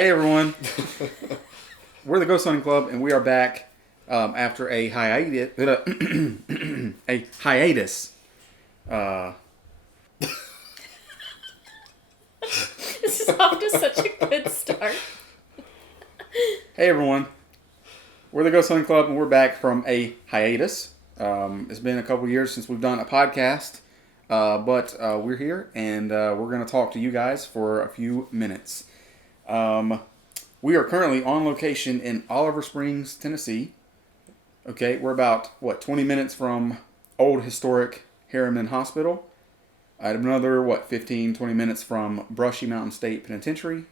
Hey everyone, we're the Ghost Hunting Club, and we are back after a hiatus. A hiatus. This is off to such a good start. Hey everyone, we're the Ghost Hunting Club, and we're back from a hiatus. It's been a couple years since we've done a podcast, but we're here, and we're going to talk to you guys for a few minutes. We are currently on location in Oliver Springs, Tennessee. Okay, we're about, 20 minutes from old historic Harriman Hospital. Another, 15, 20 minutes from Brushy Mountain State Penitentiary.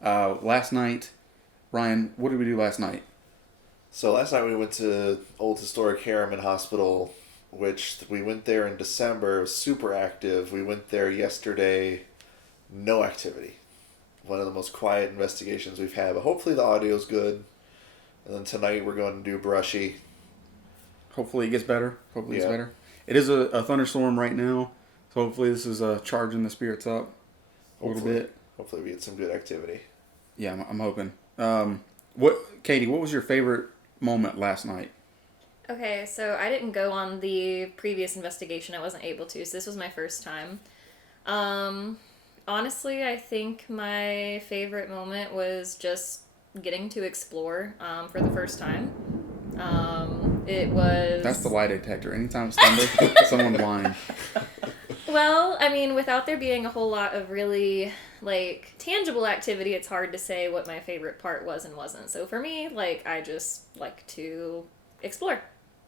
Last night, Ryan, what did we do last night? So last night we went to old historic Harriman Hospital, which we went there in December. It was super active. We went there yesterday, no activity. One of the most quiet investigations we've had, but hopefully the audio's good. And then tonight we're going to do Brushy. Hopefully it gets better. It is a thunderstorm right now, so hopefully this is charging the spirits up a little bit. Hopefully we get some good activity. Yeah, I'm hoping. Katie, what was your favorite moment last night? Okay, so I didn't go on the previous investigation. I wasn't able to, so this was my first time. Honestly, I think my favorite moment was just getting to explore for the first time. It was... That's the lie detector. Anytime it's thunder, someone's lying. Well, I mean, without there being a whole lot of really, tangible activity, it's hard to say what my favorite part was and wasn't. So for me, I just like to explore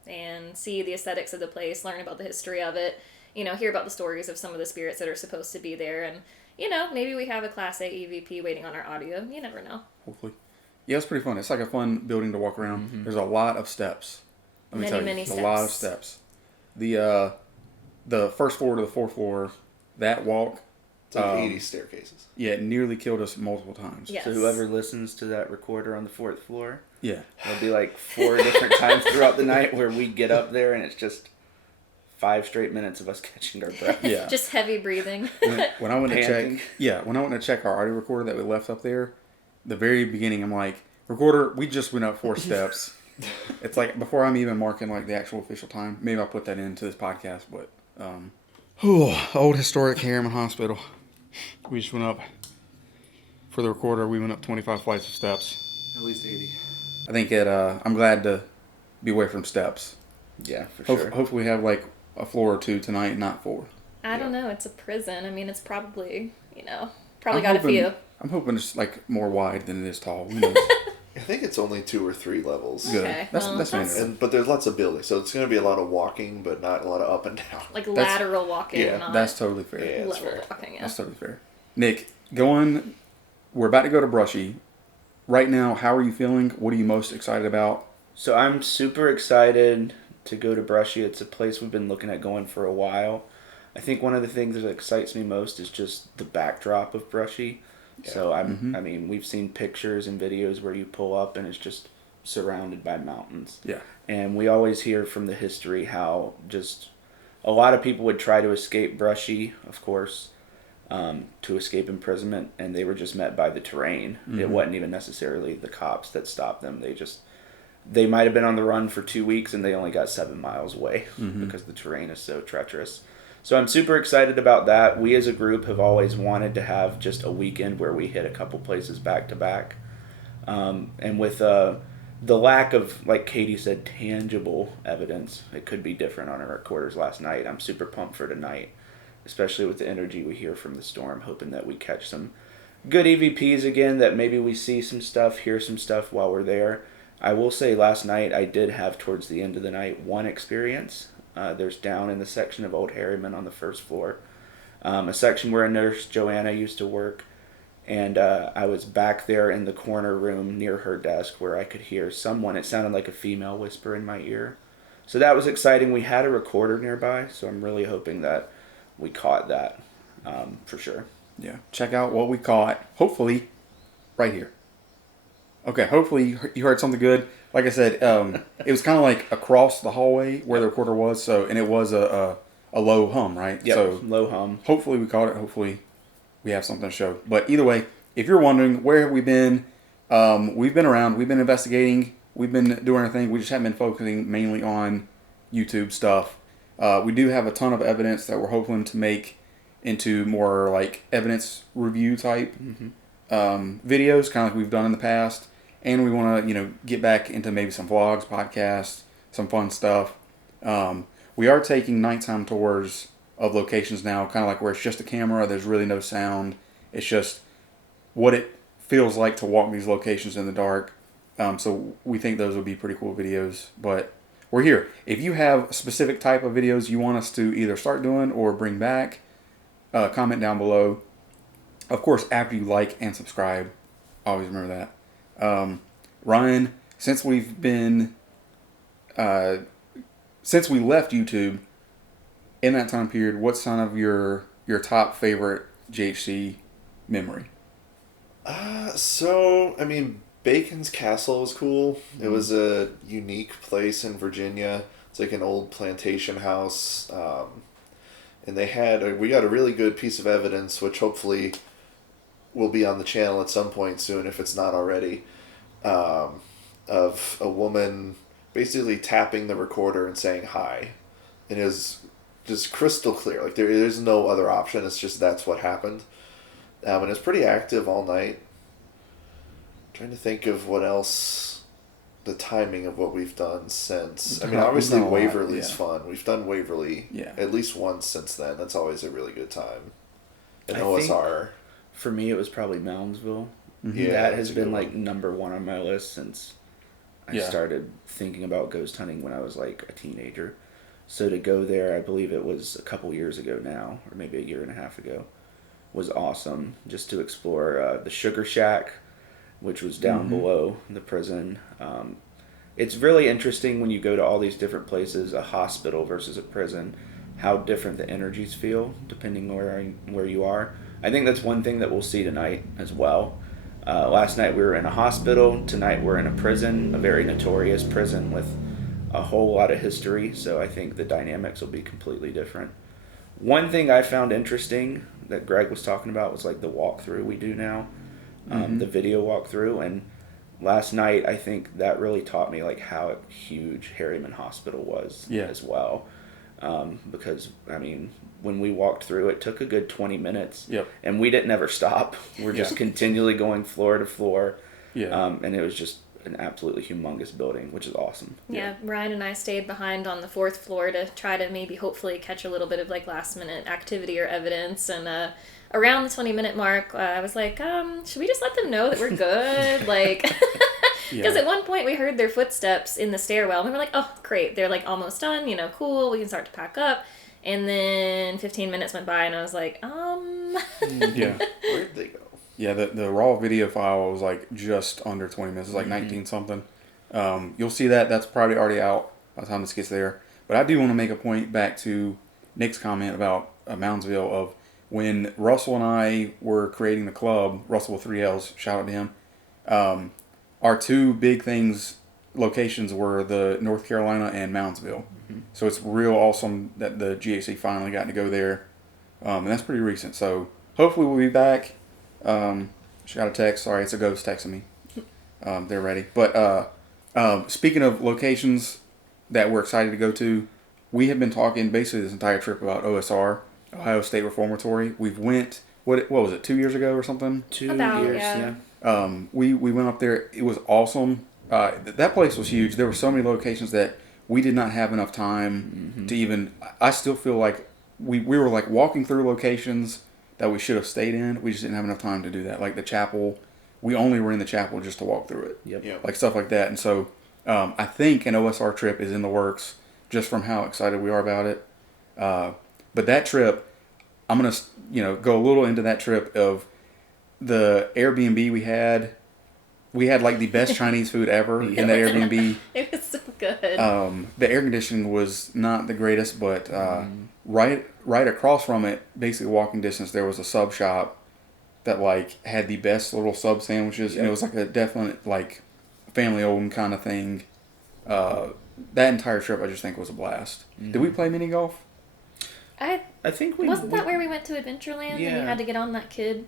and see the aesthetics of the place, learn about the history of it, hear about the stories of some of the spirits that are supposed to be there, and, maybe we have a Class A EVP waiting on our audio. You never know. Hopefully. Yeah, it's pretty fun. It's like a fun building to walk around. Mm-hmm. There's a lot of steps. Many steps. A lot of steps. The first floor to the fourth floor, that walk... It's like 80 staircases. Yeah, it nearly killed us multiple times. Yes. So whoever listens to that recorder on the fourth floor... Yeah. There'll be 4 different times throughout the night where we get up there and it's just 5 straight minutes of us catching our breath. Yeah. Just heavy breathing. When I went to check our audio recorder that we left up there, the very beginning I'm like, recorder, we just went up 4 steps. It's like before I'm even marking the actual official time. Maybe I'll put that into this podcast, but old historic Harriman Hospital. We just went up for the recorder. We went up 25 flights of steps. At least 80. I think I'm glad to be away from steps. Yeah, for sure. Hopefully we have a floor or 2 tonight, not 4. I don't know. It's a prison. I mean, it's probably, got a few. I'm hoping it's more wide than it is tall. I think it's only 2 or 3 levels. Good. Okay, That's fine. But there's lots of buildings, so it's going to be a lot of walking, but not a lot of up and down. Lateral walking. Yeah, not that's totally fair. Yeah, that's level fair. walking. Yeah. That's totally fair. Nick, we're about to go to Brushy. Right now, how are you feeling? What are you most excited about? So I'm super excited to go to Brushy. It's a place we've been looking at going for a while. I think one of the things that excites me most is just the backdrop of Brushy. Yeah. So I mean, we've seen pictures and videos where you pull up and it's just surrounded by mountains. Yeah. And we always hear from the history how just a lot of people would try to escape Brushy, of course, to escape imprisonment, and they were just met by the terrain. Mm-hmm. It wasn't even necessarily the cops that stopped them. They might have been on the run for 2 weeks and they only got 7 miles away because the terrain is so treacherous. So I'm super excited about that. We as a group have always wanted to have just a weekend where we hit a couple places back to back. And with the lack of, like Katie said, tangible evidence, it could be different on our recorders last night. I'm super pumped for tonight, especially with the energy we hear from the storm, hoping that we catch some good EVPs again, that maybe we see some stuff, hear some stuff while we're there. I will say last night I did have, towards the end of the night, one experience. There's down in the section of Old Harriman on the first floor, a section where a nurse, Joanna, used to work, and I was back there in the corner room near her desk where I could hear someone. It sounded like a female whisper in my ear. So that was exciting. We had a recorder nearby, so I'm really hoping that we caught that for sure. Yeah. Check out what we caught, hopefully, right here. Okay, hopefully you heard something good. Like I said, it was kind of across the hallway where the recorder was, and it was a low hum, right? Yeah, so low hum. Hopefully we caught it. Hopefully we have something to show. But either way, if you're wondering, where have we been? We've been around. We've been investigating. We've been doing our thing. We just haven't been focusing mainly on YouTube stuff. We do have a ton of evidence that we're hoping to make into more like evidence review type videos, kind of like we've done in the past. And we want to, get back into maybe some vlogs, podcasts, some fun stuff. We are taking nighttime tours of locations now, kind of like where it's just a camera. There's really no sound. It's just what it feels like to walk these locations in the dark. So we think those would be pretty cool videos. But we're here. If you have a specific type of videos you want us to either start doing or bring back, comment down below. Of course, after you like and subscribe. Always remember that. Ryan, since we left YouTube, in that time period, what's some of your top favorite GHC memory? Bacon's Castle was cool. It was a unique place in Virginia. It's like an old plantation house. And we got a really good piece of evidence, which hopefully will be on the channel at some point soon, if it's not already, of a woman basically tapping the recorder and saying hi. It is just crystal clear. Like, there's no other option. It's just that's what happened. And it's pretty active all night. Trying to think of what else, the timing of what we've done since. Obviously Waverly's fun. We've done Waverly at least once since then. That's always a really good time. And OSR. For me, it was probably Moundsville. Yeah, that has been like number one on my list since I started thinking about ghost hunting when I was like a teenager. So to go there, I believe it was a couple years ago now, or maybe a year and a half ago, was awesome. Just to explore the Sugar Shack, which was down below the prison. It's really interesting when you go to all these different places, a hospital versus a prison, how different the energies feel depending where you are. I think that's one thing that we'll see tonight as well. Last night we were in a hospital. Tonight we're in a prison, a very notorious prison with a whole lot of history. So I think the dynamics will be completely different. One thing I found interesting that Greg was talking about was like the walkthrough we do now, the video walkthrough. And last night I think that really taught me like how huge Harriman Hospital was as well. Because when we walked through, it took a good 20 minutes, and we didn't ever stop. We're just continually going floor to floor, and it was just an absolutely humongous building, which is awesome. Yeah, Ryan and I stayed behind on the 4th floor to try to maybe hopefully catch a little bit of like last minute activity or evidence, and around the 20-minute mark, I was like, should we just let them know that we're good? Like, because at one point we heard their footsteps in the stairwell, and we were like, oh, great, they're like almost done, cool, we can start to pack up. And then 15 minutes went by, and I was like, Where'd they go? Yeah, the raw video file was like just under 20 minutes. It's like 19 something. You'll see that. That's probably already out by the time this gets there. But I do want to make a point back to Nick's comment about Moundsville of when Russell and I were creating the club, Russell with 3 L's, shout out to him. Our two big locations were the North Carolina and Moundsville. So it's real awesome that the GHC finally got to go there. And that's pretty recent. So hopefully we'll be back. She got a text. Sorry, it's a ghost texting me. They're ready. But speaking of locations that we're excited to go to, we have been talking basically this entire trip about OSR, Ohio State Reformatory. We've went, what was it, 2 years ago or something? 2 years, yeah. We went up there. It was awesome. That place was huge. There were so many locations that we did not have enough time to even. I still feel like we were like walking through locations that we should have stayed in. We just didn't have enough time to do that. Like the chapel, we only were in the chapel just to walk through it. Yep. Like stuff like that. And so I think an OSR trip is in the works just from how excited we are about it. But that trip, I'm going to go a little into that trip of the Airbnb we had. We had like the best Chinese food ever in that Airbnb. It was so good. The air conditioning was not the greatest, but right across from it, basically walking distance, there was a sub shop that like had the best little sub sandwiches, and it was like a definite like family owned kind of thing. That entire trip, I just think was a blast. Did we play mini golf? I think we wasn't that where we went to Adventureland and we had to get on that kid.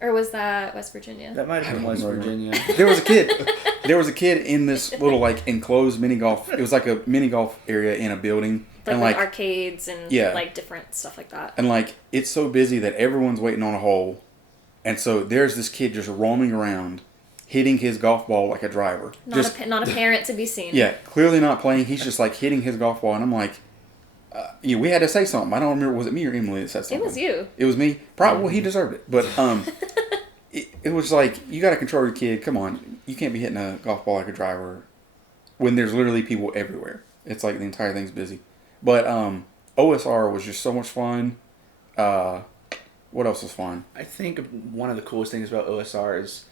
Or was that West Virginia? That might have been West Virginia. There was a kid. There was a kid in this little like enclosed mini golf. It was like a mini golf area in a building, and Like like arcades and Yeah. like different stuff like that. and like it's so busy that everyone's waiting on a hole, and so there's this kid just roaming around, hitting his golf ball like a driver. Not a parent to be seen. Yeah, clearly not playing. He's just like hitting his golf ball, and I'm like, yeah, we had to say something. I don't remember, was it me or Emily that said something? It was you. It was me. Probably, well, he deserved it. But it was like, you got to control your kid. Come on, you can't be hitting a golf ball like a driver when there's literally people everywhere. It's like the entire thing's busy. But OSR was just so much fun. What else was fun? I think one of the coolest things about OSR is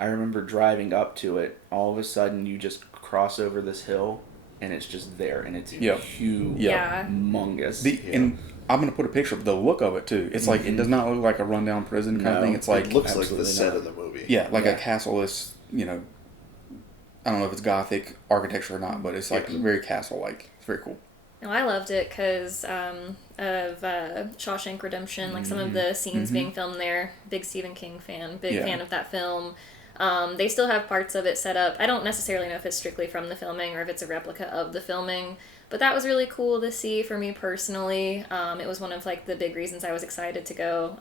I remember driving up to it. All of a sudden, you just cross over this hill, and it's just there, and it's Yep. huge, Yeah. humongous. And I'm going to put a picture of the look of it, too. It's like, it does not look like a rundown prison kind of No. thing. It's like, It looks like the absolutely set not. of the movie. yeah, like Yeah. a castle-less, I don't know if it's Gothic architecture or not, but it's like very castle-like. It's very cool. No, I loved it because of Shawshank Redemption, like some of the scenes being filmed there. Big Stephen King fan, big Yeah. fan of that film. They still have parts of it set up. I don't necessarily know if it's strictly from the filming or if it's a replica of the filming, but that was really cool to see for me personally. It was one of like the big reasons I was excited to go.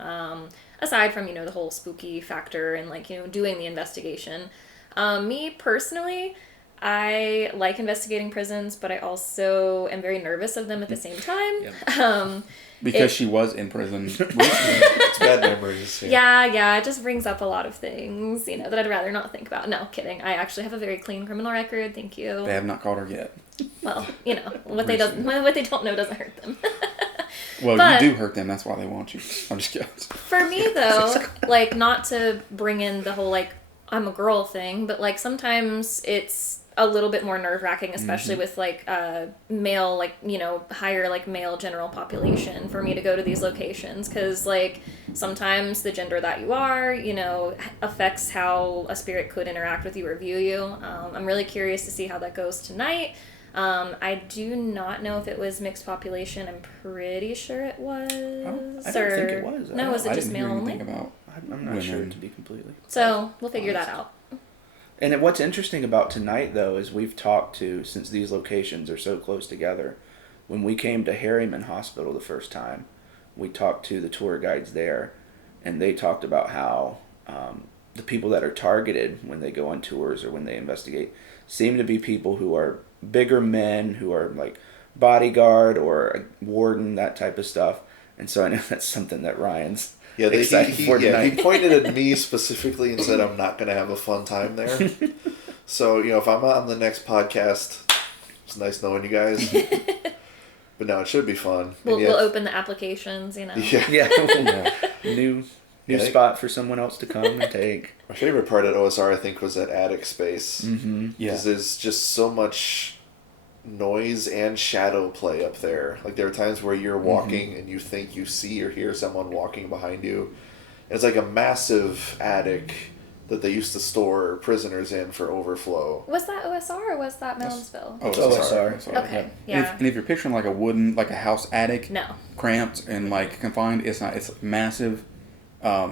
Aside from the whole spooky factor and like doing the investigation. Me personally, I like investigating prisons, but I also am very nervous of them at the same time. Because she was in prison recently. It's bad memories. Yeah, it just brings up a lot of things, that I'd rather not think about. No, kidding. I actually have a very clean criminal record, thank you. They have not caught her yet. Well, what they don't know doesn't hurt them. Well, But- you do hurt them. That's why they want you. I'm just kidding. For me, though, like, not to bring in the whole, like, I'm a girl thing, but, like, sometimes it's a little bit more nerve-wracking, especially with, like, male, like, higher, like, male general population for me to go to these locations, because, like, sometimes the gender that you are, affects how a spirit could interact with you or view you. I'm really curious to see how that goes tonight. I do not know if it was mixed population. I'm pretty sure it was. I don't think it was. No, was it I just didn't hear male only? anything about I'm not sure, women. to be completely. So we'll figure that out. And what's interesting about tonight, though, is we've talked to, since these locations are so close together, when we came to Harriman Hospital the first time, we talked to the tour guides there, and they talked about how the people that are targeted when they go on tours or when they investigate seem to be people who are bigger men, who are like bodyguard or a warden, that type of stuff. And so I know that's something that Ryan's excited for tonight. He pointed at me specifically and said I'm not going to have a fun time there. So, if I'm on the next podcast, it's nice knowing you guys. But no, it should be fun. We'll open the applications, Yeah. Yeah, new Yeah, spot for someone else to come and take. My favorite part at OSR, I think, was that attic space. Mm-hmm. Yeah. Because there's just so much noise and shadow play up there. Like, there are times where you're walking and you think you see or hear someone walking behind you. And it's like a massive attic that they used to store prisoners in for overflow. Was that OSR or was that Moundsville? Oh, It's sorry. OSR. Okay, And yeah. if you're picturing like a wooden, like a house attic, No. cramped and like confined, it's not. It's massive.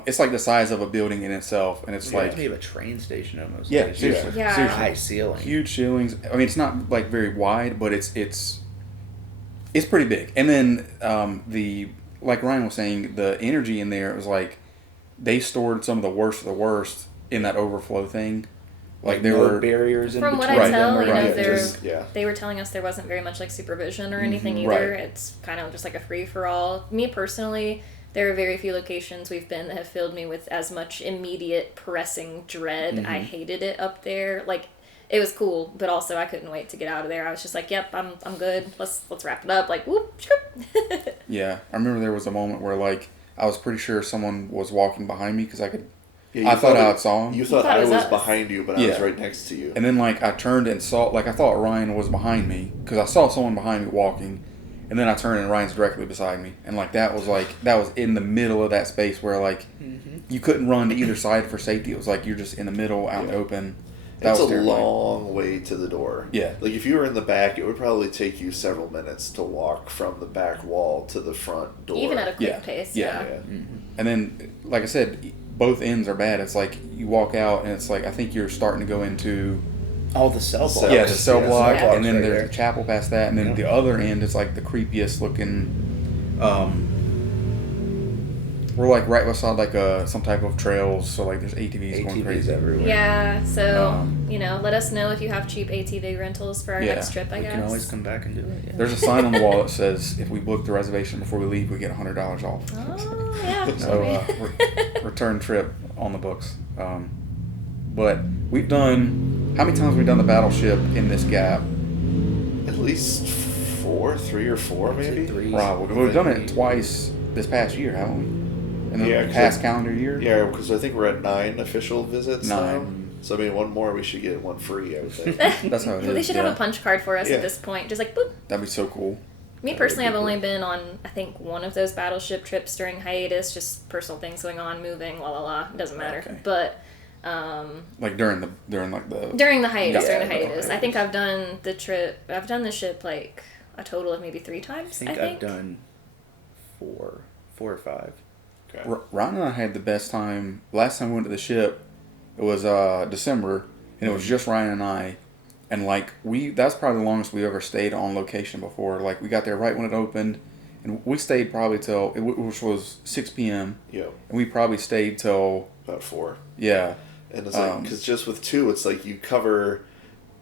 It's like the size of a building in itself, and it's Like like you have a train station almost. yeah, Like, it's seriously, just Yeah. seriously. high ceiling. Huge ceilings. I mean, it's not like very wide, but it's pretty big. And then the like Ryan was saying, the energy in there, it was like they stored some of the worst of the worst in that overflow thing. Like there no were barriers in From what between I tell, them or right, they're, anything. Yeah. they were telling us there wasn't very much like supervision or anything Mhm, either. right. It's kind of just like a free-for-all. Me personally, there are very few locations we've been that have filled me with as much immediate pressing dread. I hated it up there. Like, it was cool, but also I couldn't wait to get out of there. I was just like, yep, I'm good. Let's wrap it up. Like, whoop, scoop. Yeah, I remember there was a moment where like I was pretty sure someone was walking behind me because I could. Yeah, I thought I saw him. You thought thought I it was was us. behind you, but I was Yeah. right next to you. And then like I turned and saw, like I thought Ryan was behind me because I saw someone behind me walking, and then I turned and Ryan's directly beside me, and like that was in the middle of that space where like you couldn't run to either side for safety. It was like you're just in the middle, out in the open. That It's was a terrifying. long way to the door. Yeah. Like, if you were in the back, it would probably take you several minutes to walk from the back wall to the front door. Even at a quick Yeah. pace. Yeah. Yeah. Yeah. And then, like I said, both ends are bad. It's like you walk out and it's like I think you're starting to go into All the cell blocks. the cell block, cell and then right there's there. the chapel past that, and then the other end is like the creepiest looking. We're like right beside like some type of trails, so like there's ATVs going ATVs crazy. everywhere. Yeah, so, Um, let us know if you have cheap ATV rentals for our Yeah. next trip, I We guess. can always come back and do it. Yeah. There's a sign on the wall that says if we book the reservation before we leave, we get $100 off. Oh, yeah. So return trip on the books. But we've done, how many times have we done the battleship in this gap? At least 3 or 4 maybe. 3. Probably. We've done it twice this past year, haven't we? In the Yeah, 'cause past calendar year? Yeah, because I think we're at 9 official visits 9. now. So I mean, one more we should get one free. I would think. That's how it Well, they is, should yeah. have a punch card for us Yeah. at this point. Just like, boop. That'd be so cool. Me personally, I've only been on, I think, one of those battleship trips during hiatus, just personal things going on, moving, la la la. It doesn't matter. Okay. But Like during the during the hiatus, Yeah, during the okay. hiatus. I think I've done the ship like a total of maybe 3 times. I think I've done 4 or 5. Okay. Ryan and I had the best time. Last time we went to the ship, it was December, and it was just Ryan and I. And like that's probably the longest we ever stayed on location before. Like we got there right when it opened, and we stayed probably till which was 6 p.m. Yep. And we probably stayed till About 4. yeah. And it's like, because just with 2, it's like you cover.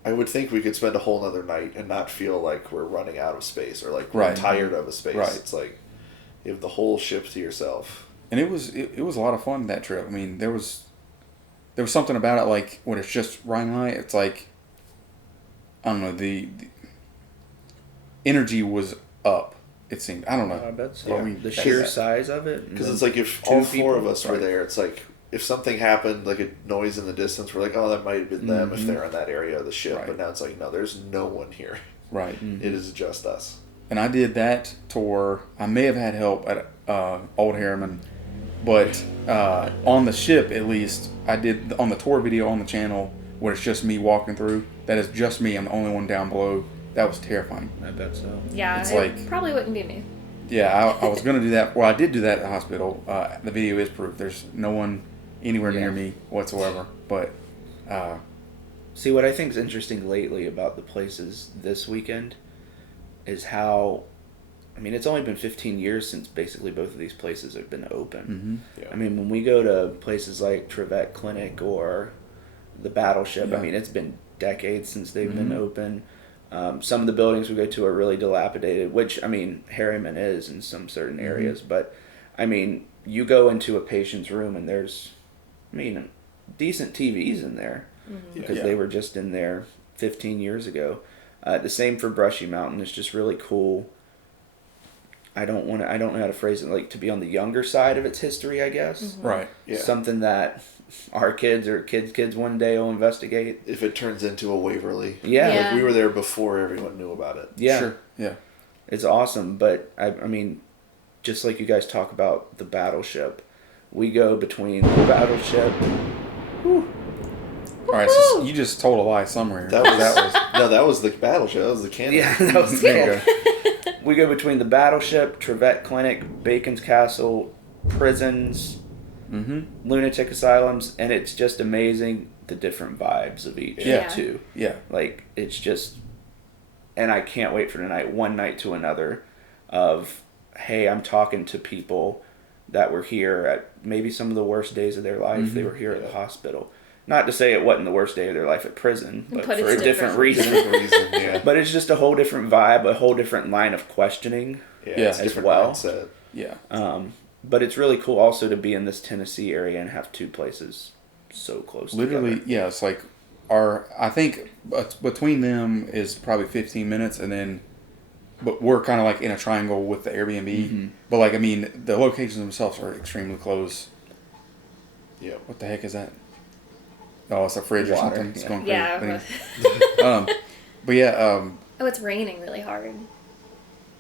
I would think we could spend a whole nother night and not feel like we're running out of space or like we're Right. tired of a space. Right. It's like you have the whole ship to yourself. And it was a lot of fun that trip. I mean, there was something about it like when it's just Ryan and I. It's like I don't know the energy was up. It seemed I don't know. I bet so. Yeah. The sheer size of it. Because it's like if 2 all 4 people- of us were right. there, it's like if something happened, like a noise in the distance, we're like, oh, that might have been them if they're in that area of the ship. Right. But now it's like, no, there's no one here. Right. It is just us. And I did that tour. I may have had help at Old Harriman, but on the ship at least, I did on the tour video on the channel where it's just me walking through. That is just me. I'm the only one down below. That was terrifying. I bet so. Yeah, It's it like- probably wouldn't be me. Yeah, I was gonna do that. Well, I did do that at the hospital. The video is proof. There's no one anywhere near me whatsoever. But See, what I think is interesting lately about the places this weekend is how, I mean, it's only been 15 years since basically both of these places have been open. Yeah. I mean, when we go to places like Trevette Clinic or the Battleship, Yeah. I mean, it's been decades since they've been open. Some of the buildings we go to are really dilapidated, which, I mean, Harriman is in some certain areas. But, I mean, you go into a patient's room and there's, I mean, decent TVs in there because Yeah. they were just in there 15 years ago. The same for Brushy Mountain. It's just really cool. I don't know how to phrase it, like to be on the younger side of its history, I guess. right. Yeah. Something that our kids or kids one day will investigate. If it turns into a Waverly. Yeah. Yeah. Like we were there before everyone knew about it. Yeah. Sure. Yeah. It's awesome, but I mean, just like you guys talk about the Battleship, we go between the Battleship. All right. So you just told a lie somewhere. That was no, that was the battleship. That was the cannon. Yeah, that was There you cool. We go between the Battleship, Trevette Clinic, Bacon's Castle, prisons, lunatic asylums, and it's just amazing the different vibes of each Yeah. too. Yeah. Like it's just, and I can't wait for tonight, one night to another, of hey, I'm talking to people that were here at maybe some of the worst days of their life. They were here at the hospital. Not to say it wasn't the worst day of their life at prison, but But for it's a different different. reason. reason, yeah. But it's just a whole different vibe, a whole different line of questioning. Yeah, Yeah, it's a as different well. mindset. Yeah. But it's really cool also to be in this Tennessee area and have 2 places so close Literally, together. yeah. It's like I think between them is probably 15 minutes, and then, but we're kind of like in a triangle with the Airbnb. But like, I mean, the locations themselves are extremely close. Yeah. What the heck is that? Oh, it's a fridge or Water, something. It's yeah. going crazy. Yeah. But yeah. Oh, it's raining really hard.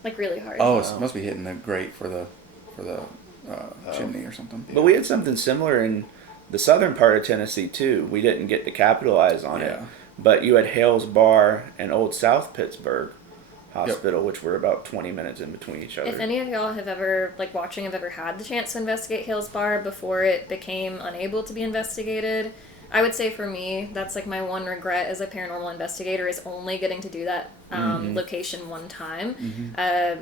Like really hard. Oh, it must be hitting the grate for the chimney or something. But we had something similar in the southern part of Tennessee too. We didn't get to capitalize on it. Yeah. But you had Hale's Bar and Old South Pittsburgh, Hospital, which were about 20 minutes in between each other. If any of y'all have ever, have ever had the chance to investigate Hales Bar before it became unable to be investigated, I would say for me, that's like my one regret as a paranormal investigator is only getting to do that location one time.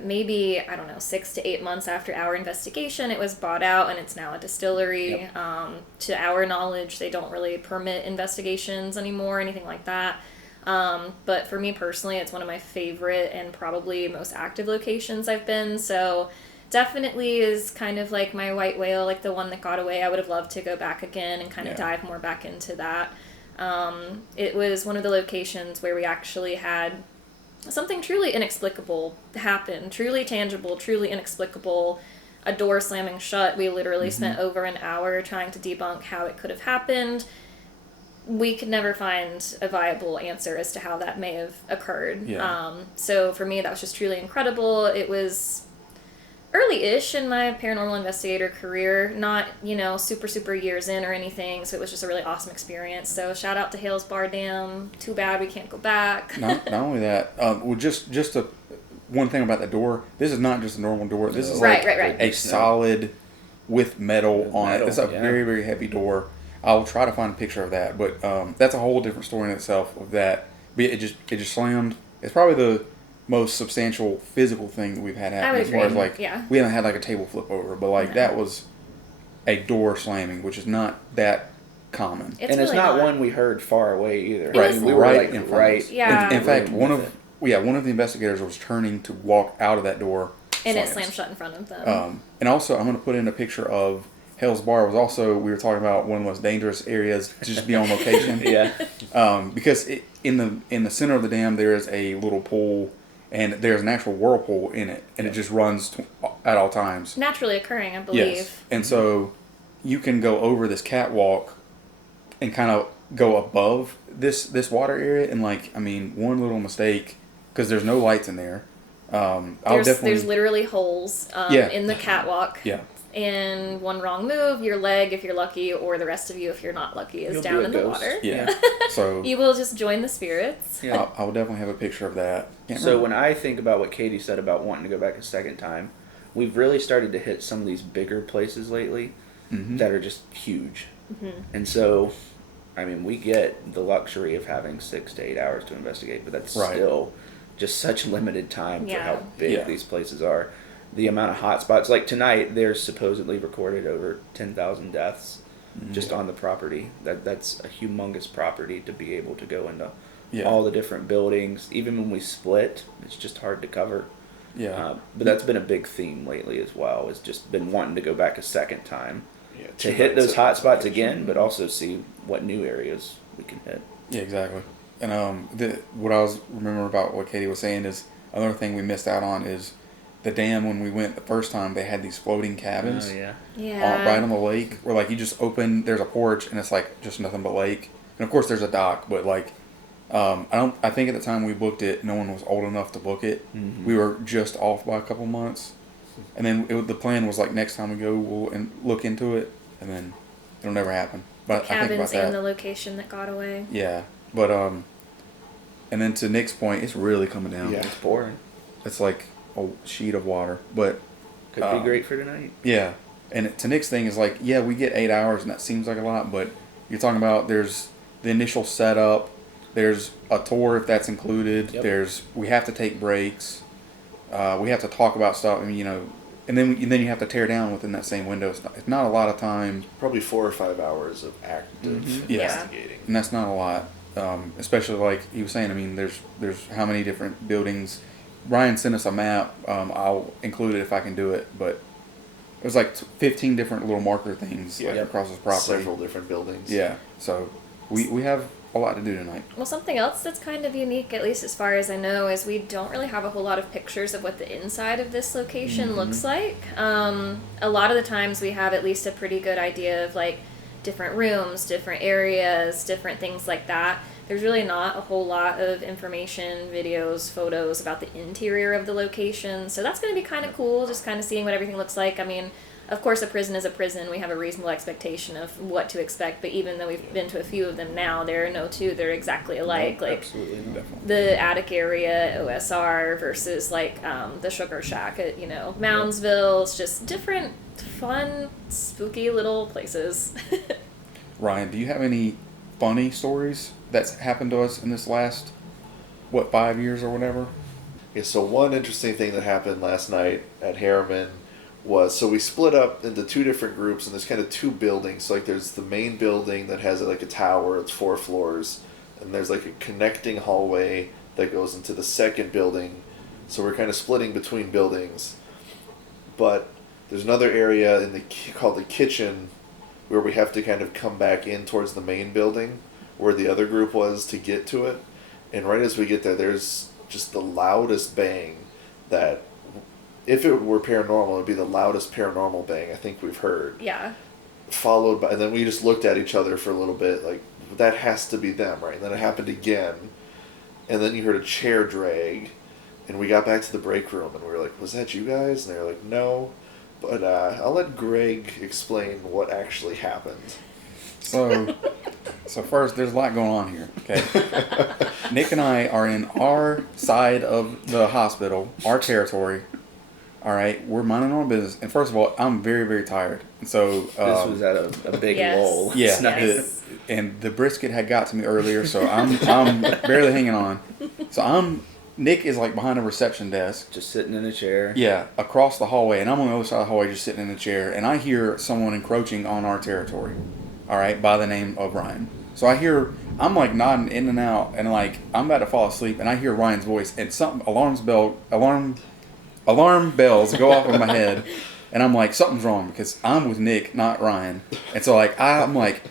Maybe, I don't know, 6 to 8 months after our investigation, it was bought out and it's now a distillery. To our knowledge, they don't really permit investigations anymore, anything like that. But for me personally, it's one of my favorite and probably most active locations I've been. So definitely is kind of like my white whale, like the one that got away. I would have loved to go back again and kind of dive more back into that. It was one of the locations where we actually had something truly inexplicable happen, truly tangible, truly inexplicable, a door slamming shut. We literally spent over an hour trying to debunk how it could have happened. We could never find a viable answer as to how that may have occurred. So for me, that was just truly incredible. It was early-ish in my paranormal investigator career, not, super years in or anything, so it was just a really awesome experience. So shout out to Hales Bar Dam. Too bad we can't go back. Not only that, one thing about the door, this is not just a normal door. This is a solid with metal on it. It's a very, very heavy door. I'll try to find a picture of that, but that's a whole different story in itself of that. It just slammed. It's probably the most substantial physical thing that we've had happen as far as we haven't had like a table flip over, but that was a door slamming, which is not that common. It's not one we heard far away either. Right, we were right in front of us. Yeah. In fact, one of the investigators was turning to walk out of that door, and it slammed shut in front of them. And also, I'm going to put in a picture of Hales Bar. Was also, we were talking about one of the most dangerous areas to just be on location. Because in the center of the dam there is a little pool, and there's an actual whirlpool in it, and it just runs at all times. Naturally occurring, I believe. Yes, and so you can go over this catwalk and kind of go above this water area, and one little mistake, because there's no lights in there. There's literally holes in the catwalk. Yeah. And one wrong move, your leg, if you're lucky, or the rest of you, if you're not lucky, is down in the water. Yeah. So you will just join the spirits. Yeah. I will definitely have a picture of that. When I think about what Katie said about wanting to go back a second time, we've really started to hit some of these bigger places lately that are just huge. And so, we get the luxury of having 6 to 8 hours to investigate, but that's still just such limited time for how big these places are. The amount of hot spots, like tonight, there's supposedly recorded over 10,000 deaths just on the property. That's a humongous property to be able to go into all the different buildings. Even when we split, it's just hard to cover. But that's been a big theme lately as well. It's just been wanting to go back a second time to hit those hot spots again, but also see what new areas we can hit. Yeah, exactly. And what I was remembering about what Katie was saying is another thing we missed out on is the dam. When we went the first time, they had these floating cabins right on the lake where you just open, there's a porch and it's just nothing but lake, and of course there's a dock, but I think at the time we booked it, no one was old enough to book it. We were just off by a couple months, and then the plan was next time we go we'll look into it, and then it'll never happen. But the I think about cabins in that. the location that got away. Yeah, but and then to Nick's point, it's really coming down. It's pouring. It's like a sheet of water, but could be great for tonight. Yeah, and to Nick's thing is we get 8 hours, and that seems like a lot, but you're talking about there's the initial setup, there's a tour if that's included. We have to take breaks, we have to talk about stuff, and then you have to tear down within that same window. It's not a lot of time. Probably 4 or 5 hours of active investigating, and that's not a lot. Especially like he was saying. There's how many different buildings. Ryan sent us a map. I'll include it if I can do it, but it was 15 different little marker things across his property. Several different buildings. Yeah, so we have a lot to do tonight. Well, something else that's kind of unique, at least as far as I know, is we don't really have a whole lot of pictures of what the inside of this location looks like. A lot of the times we have at least a pretty good idea of different rooms, different areas, different things like that. There's really not a whole lot of information, videos, photos about the interior of the location. So that's going to be kind of cool, just kind of seeing what everything looks like. of course, a prison is a prison. We have a reasonable expectation of what to expect. But even though we've been to a few of them now, there are no two that are exactly alike. No, like absolutely not. the attic area, OSR, versus like the Sugar Shack at Moundsville. It's just different, fun, spooky little places. Ryan, do you have any funny stories that's happened to us in this last 5 years or whatever? Yeah, so one interesting thing that happened last night at Harriman was, so we split up into two different groups, and there's kind of two buildings. So like there's the main building that has like a tower, it's 4 floors, and there's like a connecting hallway that goes into the second building. So we're kind of splitting between buildings. But there's another area called the kitchen where we have to kind of come back in towards the main building where the other group was to get to it. And right as we get there, there's just the loudest bang that, if it were paranormal, it would be the loudest paranormal bang I think we've heard. Yeah. Followed by, and then we just looked at each other for a little bit, like, that has to be them, right? And then it happened again. And then you heard a chair drag. And we got back to the break room, and we were like, was that you guys? And they were like, no. But I'll let Greg explain what actually happened. So first, there's a lot going on here, okay? Nick and I are in our side of the hospital, our territory. All right, we're minding our own business. And first of all, I'm very, very tired. And so This was at a big Yes. lull. yeah, It's nice. and the brisket had got to me earlier, so I'm barely hanging on. So Nick is like behind a reception desk. Just sitting in a chair. Yeah, across the hallway, and I'm on the other side of the hallway just sitting in a chair, and I hear someone encroaching on our territory, all right, by the name of Ryan. So I'm like nodding in and out, and like I'm about to fall asleep, and I hear Ryan's voice, and alarm bells go off in my head, and I'm like, something's wrong, because I'm with Nick, not Ryan. And so like I'm like,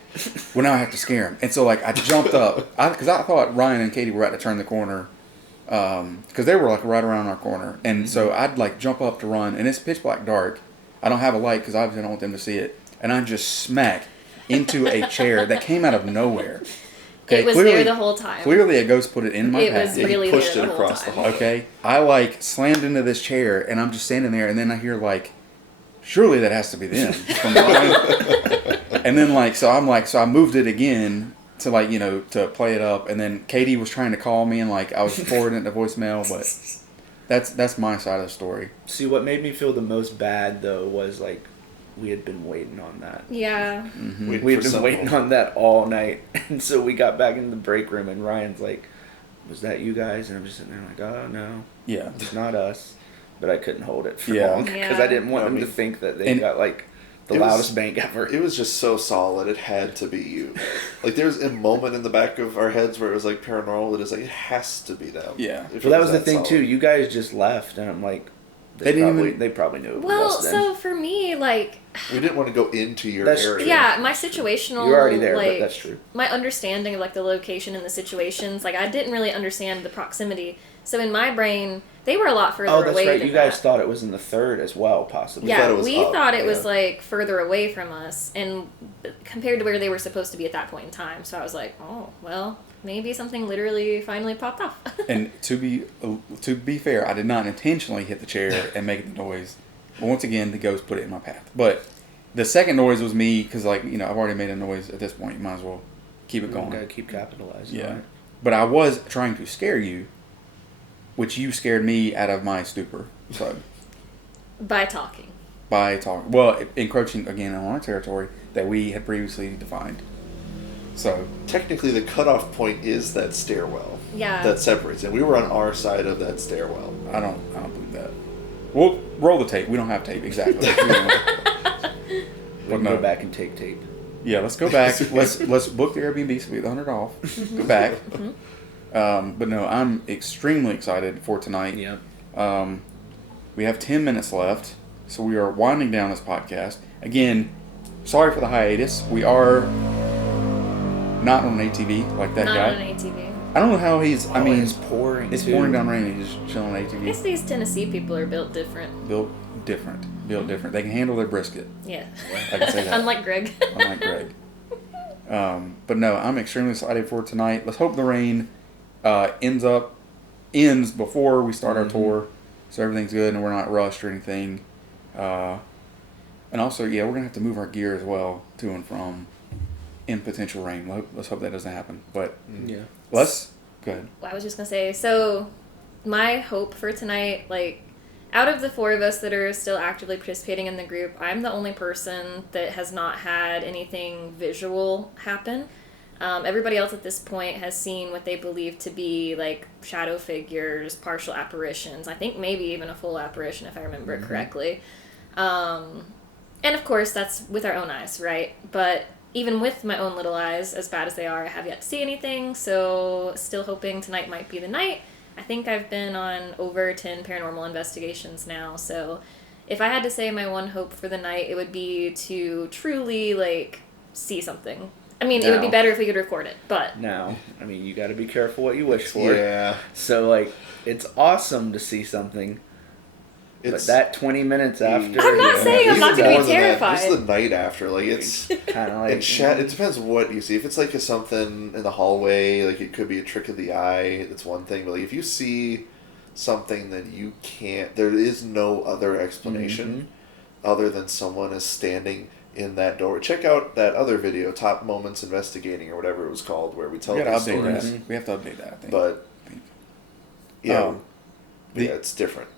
well, now I have to scare him. And so like I jumped up, because I thought Ryan and Katie were about to turn the corner, because they were like right around our corner, and so I'd like jump up to run, and it's pitch black dark. I don't have a light because obviously I don't want them to see it, and I just smack into a chair that came out of nowhere. Okay, It was there the whole time. Clearly, a ghost put it in my It path. was really pushed there it the whole across the time. hall. Okay, I like slammed into this chair, and I'm just standing there, and then I hear like, surely that has to be them. From behind. And then like, so I moved it again to like, to play it up, and then Katie was trying to call me, and like I was forwarding it to voicemail, but that's my side of the story. See, what made me feel the most bad, though, was like, we had been waiting on that. Yeah. Mm-hmm. Waiting We for had been some- waiting on that all night. And so we got back into the break room, and Ryan's like, was that you guys? And I'm just sitting there like, oh, no, Yeah, it's not us. But I couldn't hold it for Yeah. long because Yeah. I didn't want I them to mean, think that they and- got like the It was- loudest bang ever. It was just so solid. It had to be you. Like, there's a moment in the back of our heads where it was like paranormal. That is like, it has to be them. Yeah. If Well, it that was the that thing solid. too. You guys just left, and I'm like, They didn't they probably knew it was Well, us then. so for me, like, We didn't want to go into your That's area. yeah, my situational, You were already there, like, but that's true. my understanding of like the location and the situations, like I didn't really understand the proximity. So in my brain, they were a lot further Oh, that's away right. than You guys that. thought it was in the third as well, possibly. thought Yeah, it was we up, thought it was yeah. like further away from us, and compared to where they were supposed to be at that point in time. So I was like, oh well, maybe something literally finally popped off. and to be fair, I did not intentionally hit the chair and make the noise. But once again, the ghost put it in my path. But the second noise was me, because like I've already made a noise at this point. You might as well keep it We going. gotta keep capitalizing. Yeah. on it. But I was trying to scare you, which you scared me out of my stupor. So By talking. by talking, well, encroaching again on our territory that we had previously defined. So Technically, the cutoff point is that stairwell Yeah. that separates it. We were on our side of that stairwell. I don't believe that. We'll roll the tape. We don't have tape exactly. We But can no. go back and take tape. Yeah, let's go back. let's book the Airbnb so we get the $100 off. Go back. But no, I'm extremely excited for tonight. Yep. We have 10 minutes left, so we are winding down this podcast. Again, sorry for the hiatus. We are not on an ATV like that Not guy. on an ATV. I don't know how he's. I Oh, mean, it's pouring. it's too. pouring down rain. And he's just chilling on an I ATV. guess these Tennessee people are built different. Built different. They can handle their brisket. Yeah. I can say that. Unlike Greg. Unlike Greg. But no, I'm extremely excited for tonight. Let's hope the rain ends before we start our tour, so everything's good and we're not rushed or anything. And also, yeah, we're gonna have to move our gear as well to and from in potential rain. Let's hope that doesn't happen. But Yeah. let's go ahead. Well, I was just gonna say, so my hope for tonight, like, out of the four of us that are still actively participating in the group, I'm the only person that has not had anything visual happen. Everybody else at this point has seen what they believe to be like shadow figures, partial apparitions. I think maybe even a full apparition, if I remember it correctly. And of course, that's with our own eyes, right? But even with my own little eyes, as bad as they are, I have yet to see anything. So still hoping tonight might be the night. I think I've been on over 10 paranormal investigations now. So if I had to say my one hope for the night, it would be to truly like see something. I mean, it would be Now. better if we could record it, but Now, I mean, you got to be careful what you wish for. Yeah. So, like, it's awesome to see something, but that 20 minutes after... I'm not saying I'm not Even gonna be more than that, terrified. just the night after, like, it's... kind of like... It depends what you see. If it's like something in the hallway, like it could be a trick of the eye, that's one thing. But like if you see something that you can't, there is no other explanation other than someone is standing in that door. Check out that other video, Top Moments Investigating or whatever it was called, where we tell We gotta these update stories. that. We have to update that, I think. But yeah, The- yeah, it's different.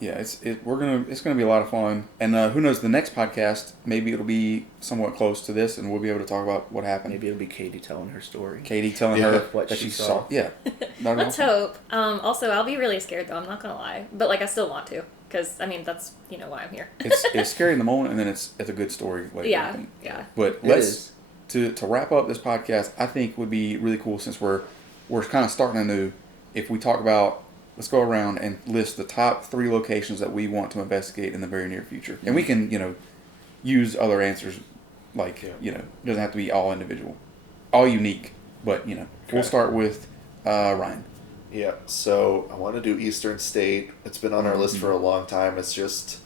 Yeah, it's gonna be a lot of fun, and who knows? The next podcast, maybe it'll be somewhat close to this, and we'll be able to talk about what happened. Maybe it'll be Katie telling her story. Katie telling Yeah, her what that she she saw. saw. Yeah, That'd be let's awesome. hope. Also, I'll be really scared though. I'm not gonna lie, but like I still want to, because I mean that's why I'm here. It's scary in the moment, and then it's a good story later. I Yeah, think. yeah. But It let's is. to wrap up this podcast. I think would be really cool since we're kind of starting anew. If we talk about, let's go around and list the top 3 locations that we want to investigate in the very near future, and we can use other answers, like it doesn't have to be all individual, all unique, but we'll start with Ryan. Yeah, so I want to do Eastern State. It's been on our list for a long time. It's just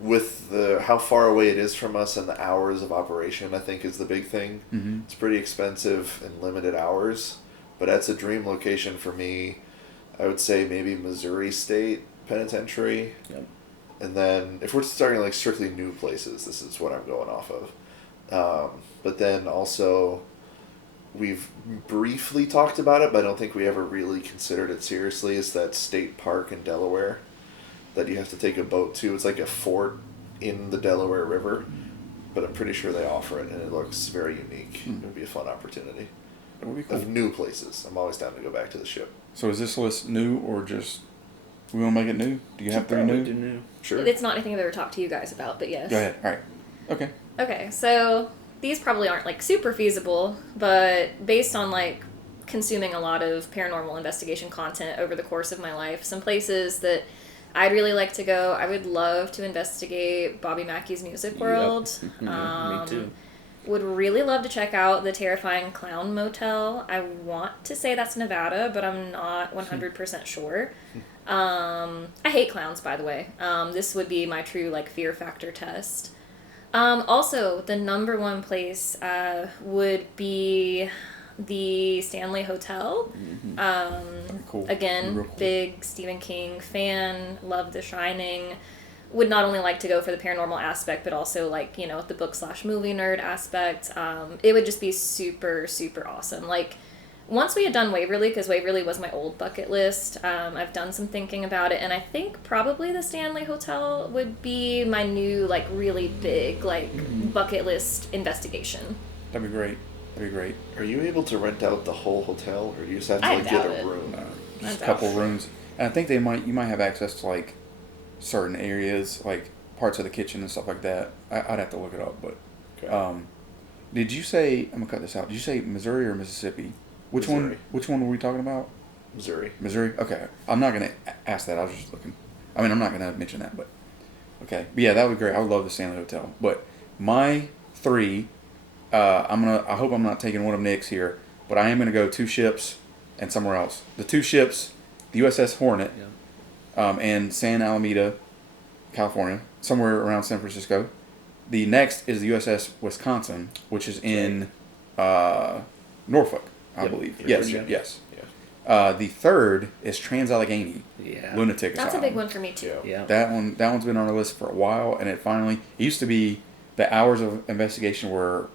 with how far away it is from us and the hours of operation, I think is the big thing. Mm-hmm. It's pretty expensive and limited hours, but that's a dream location for me. I would say maybe Missouri State Penitentiary. Yep. And then if we're starting like strictly new places, this is what I'm going off of. But then also, we've briefly talked about it, but I don't think we ever really considered it seriously, is that state park in Delaware that you have to take a boat to. It's like a fort in the Delaware River, but I'm pretty sure they offer it, and it looks very unique. It would be a fun opportunity. That would be cool. Of new places. I'm always down to go back to the ship. So is this list new or just we want to make it new? Do you have 3 Probably new? do new. Sure. It's not anything I've ever talked to you guys about, but yes. Go ahead. All right. Okay. Okay, so these probably aren't like super feasible, but based on like consuming a lot of paranormal investigation content over the course of my life, some places that I'd really like to go, I would love to investigate Bobby Mackey's Music World. Me too. Would really love to check out the Terrifying Clown Motel. I want to say that's Nevada, but I'm not 100% sure. I hate clowns, by the way. This would be my true like fear factor test. Also, the number one place would be the Stanley Hotel. Cool. Again, Real cool. big Stephen King fan, love The Shining. Would not only like to go for the paranormal aspect, but also like, the book/movie nerd aspect. It would just be super, super awesome. Like, once we had done Waverly, because Waverly was my old bucket list, I've done some thinking about it, and I think probably the Stanley Hotel would be my new, like, really big, like, bucket list investigation. That'd be great. That'd be great. Are you able to rent out the whole hotel, or do you just have to I like get doubt a it. room? Just a I couple doubt it. rooms, and I think you might have access to like certain areas, like parts of the kitchen and stuff like that. I'd have to look it up, but Okay. did you say, I'm gonna cut this out? Did you say Missouri or Mississippi? Which Missouri. Which one were we talking about? Missouri. Missouri. Okay, I'm not gonna ask that. I was just looking. I mean, I'm not gonna mention that, but okay. But yeah, that would be great. I would love the Stanley Hotel. But my 3, I hope I'm not taking one of Nick's here, but I am gonna go 2 ships and somewhere else. The 2 ships, the USS Hornet, and San Alameda, California, somewhere around San Francisco. The next is the USS Wisconsin, which is in Norfolk, I believe. in Yes, Virginia. yes. Yeah. The third is Trans-Allegheny. Yeah. Lunatic That's a Asylum. big one for me too. Yeah. That one's been on our list for a while, and it used to be the hours of investigation were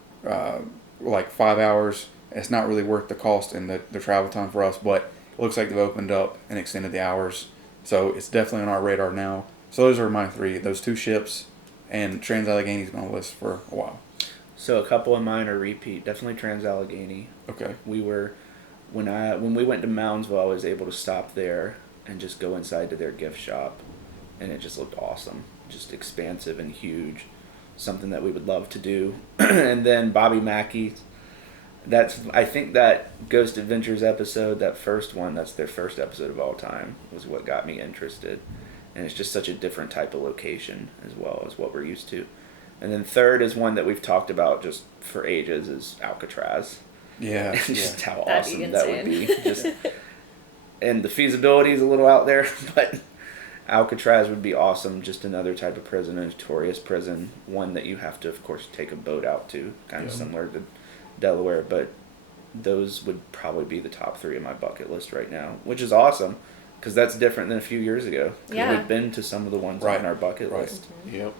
like 5 hours. It's not really worth the cost and the travel time for us, but it looks like they've opened up and extended the hours, so it's definitely on our radar now. So those are my three: those two ships, and Trans-Allegheny's been on the list for a while. So a couple of mine are repeat. Definitely Trans-Allegheny. Okay. We were when we went to Moundsville, I was able to stop there and just go inside to their gift shop, and it just looked awesome, just expansive and huge, something that we would love to do. And then Bobby Mackey, I think that Ghost Adventures episode, that first one, that's their first episode of all time, was what got me interested, and it's just such a different type of location as well as what we're used to. And then third is one that we've talked about just for ages, is Alcatraz. Yeah. Just how That'd be awesome that would be. insane. Just, and the feasibility is a little out there, but Alcatraz would be awesome. Just another type of prison, a notorious prison, one that you have to, of course, take a boat out to, kind of similar to Delaware. But those would probably be the top three of my bucket list right now, which is awesome because that's different than a few years ago. 'Cause Yeah. we've been to some of the ones Right. on our bucket Right. list. Yep.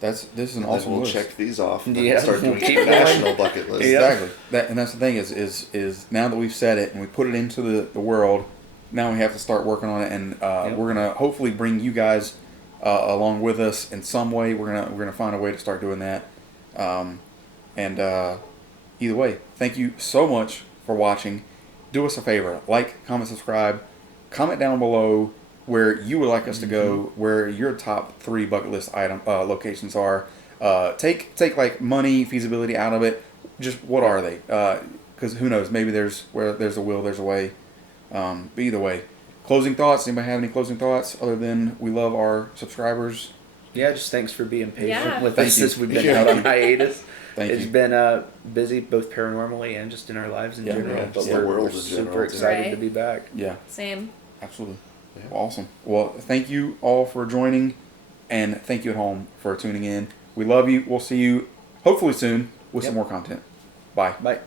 This is an And then awesome we'll list. check these off and then Yeah. we'll start doing Keep a going. national bucket list. Yeah. Exactly. And that's the thing is now that we've said it and we put it into the world, now we have to start working on it, and we're gonna hopefully bring you guys along with us in some way. We're gonna find a way to start doing that. Either way, thank you so much for watching. Do us a favor: like, comment, subscribe, comment down below where you would like us to go, where your top 3 bucket list locations are. Take like money, feasibility out of it. Just what are they? Because who knows? Maybe there's a will, there's a way. But either way, closing thoughts. Anybody have any closing thoughts other than we love our subscribers? Yeah, just thanks for being patient Yeah. with Thank us you. since we've been out on hiatus. It's you. been busy both paranormally and just in our lives in general. Yeah, But just the we're world in super general, too. excited to Right. be back. Yeah, Same. absolutely. Yeah. Well, awesome. Well, thank you all for joining, and thank you at home for tuning in. We love you. We'll see you hopefully soon with some more content. Bye. Bye.